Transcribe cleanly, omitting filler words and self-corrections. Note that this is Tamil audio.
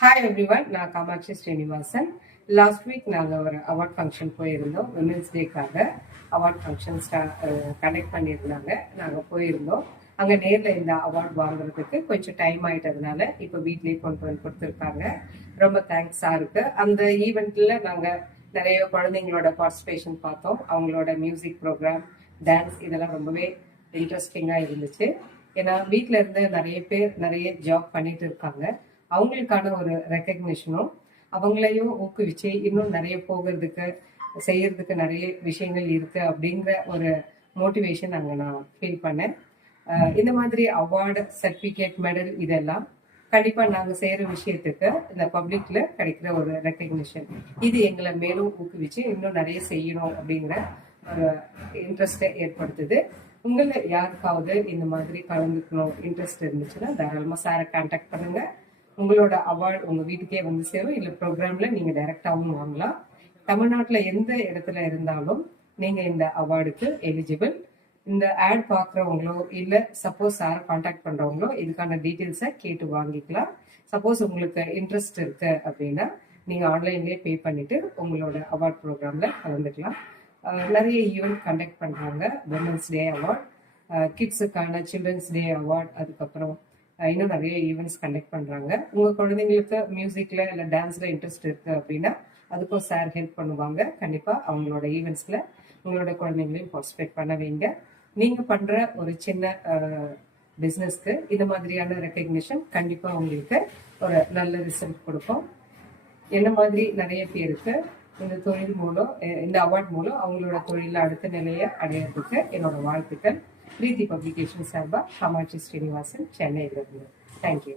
ஹாய் எவ்ரிவன், நான் காமாட்சி ஸ்ரீனிவாசன். லாஸ்ட் வீக் நாங்கள் ஒரு அவார்ட் ஃபங்க்ஷன் போயிருந்தோம். விமென்ஸ் டேக்காக அவார்ட் ஃபங்க்ஷன் கனெக்ட் பண்ணியிருந்தாங்க. நாங்கள் போயிருந்தோம். அங்கே நேரில் இந்த அவார்ட் வாங்குறதுக்கு கொஞ்சம் டைம் ஆகிட்டதுனால இப்போ வீட்லேயே கொண்டு வந்து கொடுத்துருக்காங்க. ரொம்ப தேங்க்ஸாக இருக்குது. அந்த ஈவெண்ட்டில் நாங்கள் நிறைய குழந்தைங்களோட பார்ட்டிசிபேஷன் பார்த்தோம். அவங்களோட மியூசிக் ப்ரோக்ராம், டான்ஸ் இதெல்லாம் ரொம்பவே இன்ட்ரெஸ்டிங்காக இருந்துச்சு. ஏன்னா வீட்டில் இருந்து நிறைய பேர் நிறைய ஜாப் பண்ணிட்டு இருக்காங்க. அவங்களுக்கான ஒரு ரெக்கக்னிஷனும் அவங்களையும் ஊக்குவிச்சு இன்னும் நிறைய போகிறதுக்கு செய்யறதுக்கு நிறைய விஷயங்கள் இருக்கு அப்படிங்கிற ஒரு மோட்டிவேஷன் அங்கே நான் ஃபீல் பண்ணேன். இந்த மாதிரி அவார்டு, சர்டிஃபிகேட், மெடல் இதெல்லாம் கண்டிப்பாக நாங்கள் செய்கிற விஷயத்துக்கு இந்த பப்ளிக்ல கிடைக்கிற ஒரு ரெக்கக்னிஷன். இது எங்களை மேலும் ஊக்குவிச்சு இன்னும் நிறைய செய்யணும் அப்படிங்கிற ஒரு இன்ட்ரெஸ்டை ஏற்படுத்துது. உங்களை யாருக்காவது இந்த மாதிரி கலந்துக்கணும் இன்ட்ரெஸ்ட் இருந்துச்சுன்னா தாராளமாக சாரை கான்டாக்ட் பண்ணுங்க. உங்களோட அவார்டு உங்க வீட்டுக்கே வந்து சேரும். இல்லை ப்ரோக்ராம்ல நீங்க டைரக்டாகவும் வாங்கலாம். தமிழ்நாட்டில் எந்த இடத்துல இருந்தாலும் நீங்க இந்த அவார்டுக்கு எலிஜிபிள். இந்த ஆட் பார்க்குறவங்களோ இல்லை சப்போஸ் சாரை கான்டாக்ட் பண்றவங்களோ இதுக்கான டீட்டெயில்ஸை கேட்டு வாங்கிக்கலாம். சப்போஸ் உங்களுக்கு இன்ட்ரெஸ்ட் இருக்கு அப்படின்னா நீங்க ஆன்லைன்லேயே பே பண்ணிட்டு உங்களோட அவார்ட் ப்ரோக்ராம்ல கலந்துக்கலாம். நிறைய ஈவெண்ட் கண்டக்ட் பண்றாங்க. விமன்ஸ் டே அவார்ட், கிட்ஸுக்கான சில்ட்ரன்ஸ் டே அவார்ட், அதுக்கப்புறம் இன்னும் நிறைய ஈவெண்ட்ஸ் கண்டக்ட் பண்ணுறாங்க. உங்கள் குழந்தைங்களுக்கு மியூசிக்கில் இல்லை டான்ஸில் இன்ட்ரெஸ்ட் இருக்குது அப்படின்னா அதுக்கும் சார் ஹெல்ப் பண்ணுவாங்க. கண்டிப்பாக அவங்களோட ஈவெண்ட்ஸில் உங்களோட குழந்தைங்களையும் பார்ட்டிசிபேட் பண்ண வைங்க. நீங்கள் பண்ணுற ஒரு சின்ன பிஸ்னஸ்க்கு இந்த மாதிரியான ரெக்கக்னிஷன் கண்டிப்பாக உங்களுக்கு ஒரு நல்ல ரிசல்ட் கொடுக்கும். என்ன மாதிரி நிறைய பேருக்கு இந்த தொழில் மூலம், இந்த அவார்ட் மூலம் அவங்களோட தொழிலில் அடுத்த நிலையை அடையிறதுக்கு என்னோட வாழ்த்துக்கள். பிரீத்தி பப்ளிகேஷன் சார்பாக காமாட்சி ஸ்ரீனிவாசன், சென்னையிலிருந்து. தேங்க்யூ.